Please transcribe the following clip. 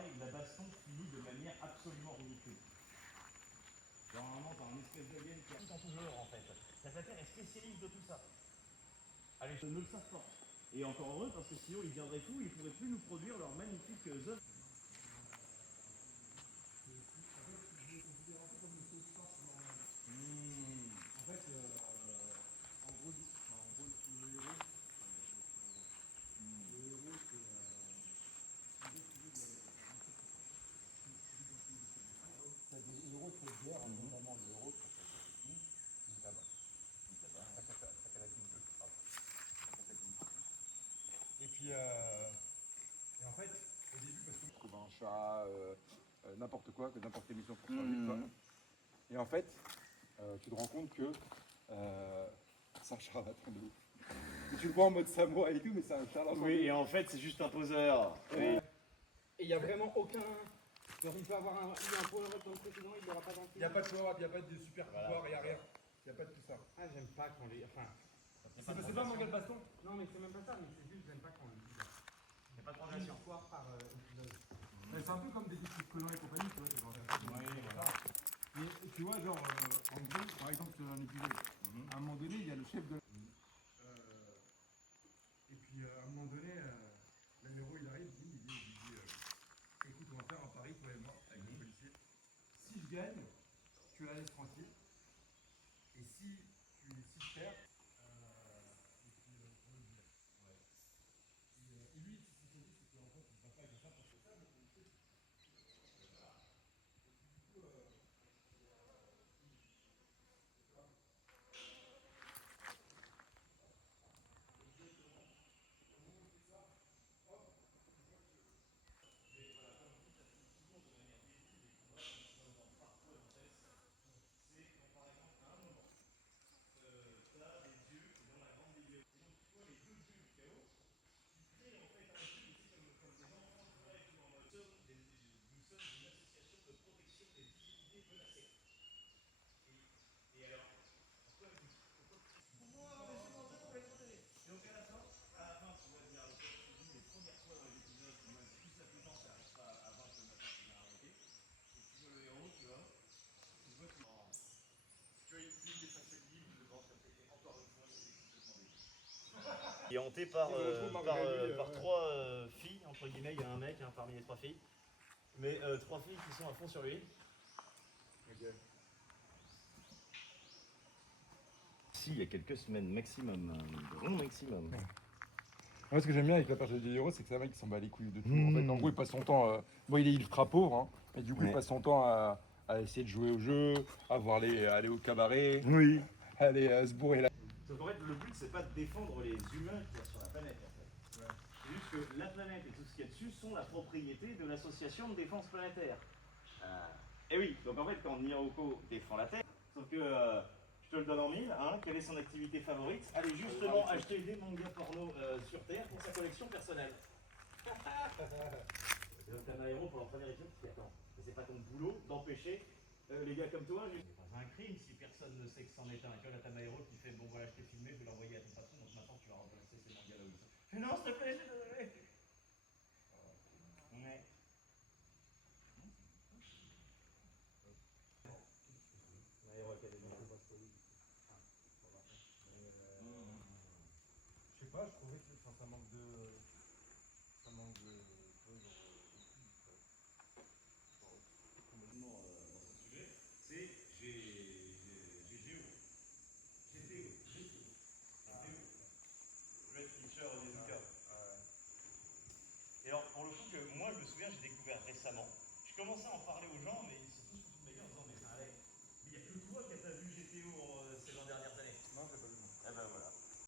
pareil, la baston finit de manière absolument ridicule. Genre, normalement, t'as un espèce d'alien qui a tout en tout genre en fait. La Terre est spécialiste de tout ça. Allez, je ne le savent pas. Et encore heureux, parce que sinon ils viendraient fous, ils ne pourraient plus nous produire leurs magnifiques œuvres. En fait, en gros, le héros, c'est des héros de cette guerre, notamment le héros qui s'appelle Intaba. Et puis, et en fait, au début, parce que je trouve un chat, n'importe quoi, n'importe quelle mission pour survivre. Et en fait, tu te rends compte que c'est un charlatan de ouf. Et tu le vois en mode samouraï et tout, mais c'est un charlatan. Oui, et en fait, c'est juste un poseur. Oui. Et il n'y a vraiment aucun. Genre, il peut avoir un power-up comme précédent, il l'aura pas dans le film. Il n'y a pas de power-up, il n'y a pas de super pouvoir, il n'y a rien. Il n'y a pas de tout ça. Ah, j'aime pas quand les. Enfin. C'est pas un manga de baston. Non, mais c'est même pas ça, mais c'est juste, j'aime pas quand les. Il n'y a pas de transition. Histoire par épisode. C'est un peu comme des défis de Conan et compagnie, tu vois. Oui, voilà. Et tu vois, genre, en gros, par exemple, sur un épisode, à un moment donné, il y a le chef de. Et puis, à un moment donné, le héros, il arrive, il dit écoute, on va faire un pari, toi et moi, avec le policier. Si je gagne, tu la laisses tranquille. Et si je perds, et lui, ce qu'il se dit, c'est qu'en fait, il ne va pas avec ça parce que ça, le policier, Il est hanté par trois filles, entre guillemets, il y a un mec parmi les trois filles. Mais trois filles qui sont à fond sur lui. Okay. Si, il y a quelques semaines maximum, grand maximum. Moi, ce que j'aime bien avec la personnage de héros, c'est que c'est un mec qui s'en bat les couilles de tout. En fait, en gros, il passe son temps. Bon, il est ultra pauvre, hein, mais du coup, il passe son temps à essayer de jouer au jeu, à aller au cabaret, Oui. aller se bourrer la. Sauf qu'en fait, le but, c'est pas de défendre les humains qu'il y a sur la planète, en fait. Ouais. C'est juste que la planète et tout ce qu'il y a dessus sont la propriété de l'association de défense planétaire. Et oui, donc en fait, quand Nihoko défend la Terre, sauf que je te le donne en mille, hein, quelle est son activité favorite? Allez justement acheter des mangas porno sur Terre pour sa collection personnelle. Et donc t'as un héros pour leur premier épisode qui attend. C'est pas ton boulot d'empêcher les gars comme toi. C'est pas un crime si personne ne sait que c'en est un. Et tu vois, là t'as un héros qui fait bon voilà, je t'ai filmé, je vais l'envoyer à ton patron, donc maintenant tu vas remplacer ces mangas là où ils sont. Je fais non, s'il te plaît, je suis désolé. Ouais. My Hero Academia. Je sais pas, je trouvais que ça manque de. Ça manque de. Complètement dans ce sujet, c'est GGO. GTO. Red Teacher Onizuka. Et alors, pour le coup, que moi je me souviens, j'ai découvert récemment. Je commençais à en parler aux gens, mais ils